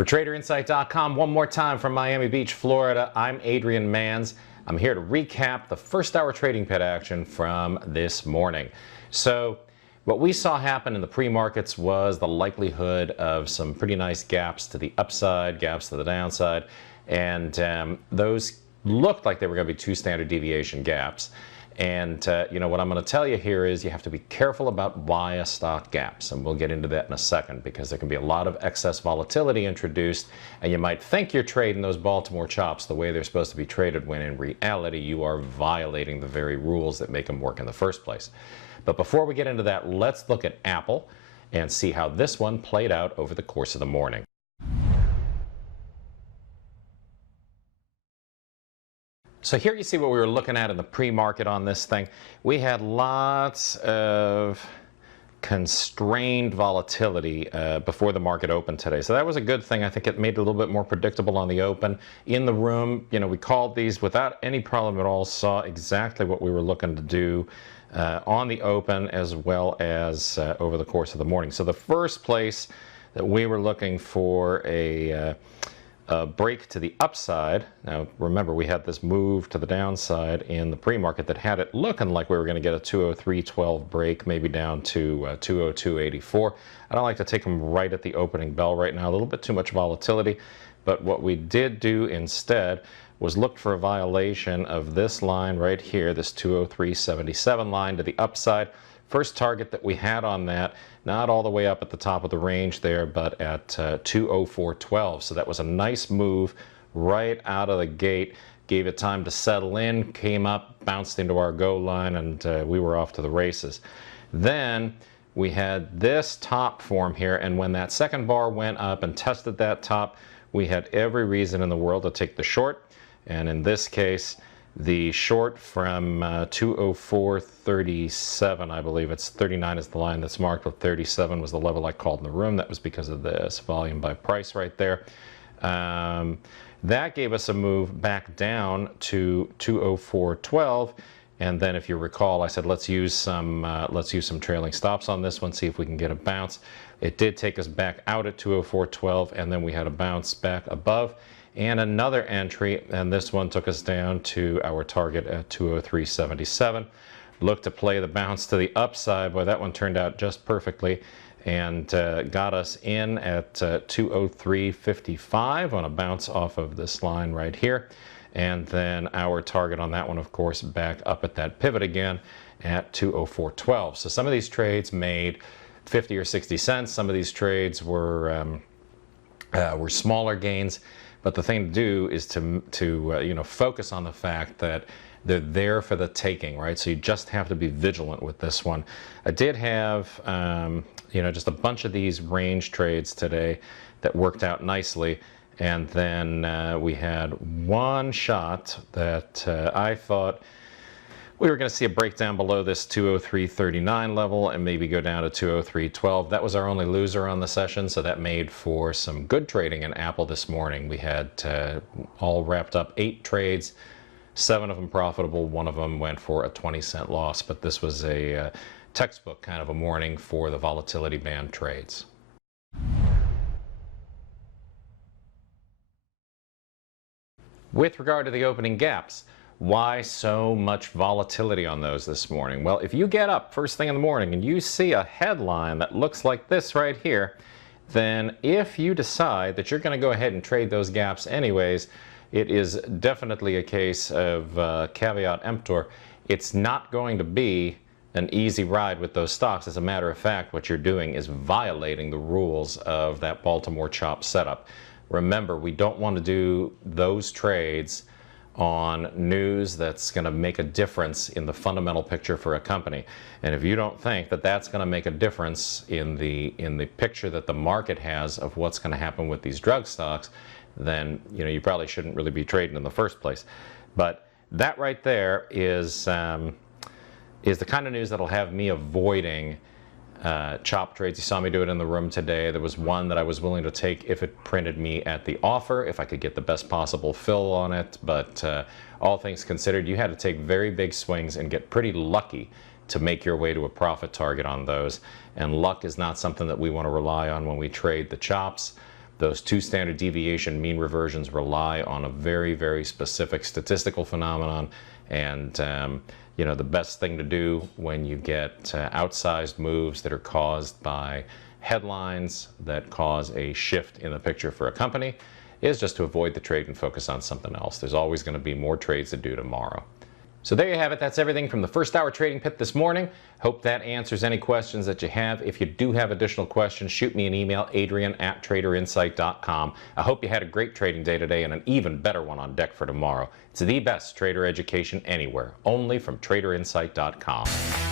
For TraderInsight.com, one more time from Miami Beach, Florida, I'm Adrian Manns. I'm here to recap the first hour trading pit action from this morning. So what we saw happen in the pre-markets was the likelihood of some pretty nice gaps to the upside, gaps to the downside, and those looked like they were going to be two standard deviation gaps. And what I'm going to tell you here is you have to be careful about why a stock gaps, and we'll get into that in a second because there can be a lot of excess volatility introduced, and you might think you're trading those Baltimore chops the way they're supposed to be traded when in reality you are violating the very rules that make them work in the first place. But before we get into that, let's look at Apple and see how this one played out over the course of the morning. So here you see what we were looking at in the pre-market on this thing. We had lots of constrained volatility before the market opened today. So that was a good thing. I think it made it a little bit more predictable on the open. In the room, we called these without any problem at all, saw exactly what we were looking to do on the open as well as over the course of the morning. So the first place that we were looking for a break to the upside. Now remember, we had this move to the downside in the pre-market that had it looking like we were going to get a 203.12 break, maybe down to 202.84. I don't like to take them right at the opening bell right now, a little bit too much volatility, but what we did do instead was look for a violation of this line right here, this 203.77 line to the upside. First target that we had on that, not all the way up at the top of the range there, but at 204.12. So that was a nice move right out of the gate. Gave it time to settle in, came up, bounced into our go line, and we were off to the races. Then we had this top form here, and when that second bar went up and tested that top, we had every reason in the world to take the short. And in this case, the short from 204.37, I believe it's 39 is the line that's marked, but 37 was the level I called in the room. That was because of this volume by price right there. That gave us a move back down to 204.12, and then if you recall, I said let's use some trailing stops on this one, see if we can get a bounce. It did take us back out at 204.12, and then we had a bounce back above and another entry, and this one took us down to our target at 203.77. Looked to play the bounce to the upside. Boy, that one turned out just perfectly and got us in at 203.55 on a bounce off of this line right here. And then our target on that one, of course, back up at that pivot again at 204.12. So some of these trades made 50 or 60 cents. Some of these trades were smaller gains. But the thing to do is to focus on the fact that they're there for the taking, right? So you just have to be vigilant with this one. I did have, just a bunch of these range trades today that worked out nicely. And then we had one shot that I thought we were going to see a breakdown below this 203.39 level and maybe go down to 203.12. That was our only loser on the session, so that made for some good trading in Apple this morning. We had all wrapped up 8 trades, 7 of them profitable, 1 of them went for a 20-cent loss, but this was a textbook kind of a morning for the volatility band trades. With regard to the opening gaps, why so much volatility on those this morning? Well, if you get up first thing in the morning and you see a headline that looks like this right here, then if you decide that you're going to go ahead and trade those gaps anyways, it is definitely a case of caveat emptor. It's not going to be an easy ride with those stocks. As a matter of fact, what you're doing is violating the rules of that Baltimore chop setup. Remember, we don't want to do those trades on news that's going to make a difference in the fundamental picture for a company. And if you don't think that that's going to make a difference in the picture that the market has of what's going to happen with these drug stocks, then you probably shouldn't really be trading in the first place. But that right there is the kind of news that'll have me avoiding chop trades. You saw me do it in the room today. There was one that I was willing to take if it printed me at the offer, if I could get the best possible fill on it. But all things considered, you had to take very big swings and get pretty lucky to make your way to a profit target on those. And luck is not something that we want to rely on when we trade the chops. Those two standard deviation mean reversions rely on a very, very specific statistical phenomenon. And the best thing to do when you get outsized moves that are caused by headlines that cause a shift in the picture for a company is just to avoid the trade and focus on something else. There's always going to be more trades to do tomorrow. So there you have it. That's everything from the first hour trading pit this morning. Hope that answers any questions that you have. If you do have additional questions, shoot me an email, adrian@traderinsight.com. I hope you had a great trading day today and an even better one on deck for tomorrow. It's the best trader education anywhere, only from traderinsight.com.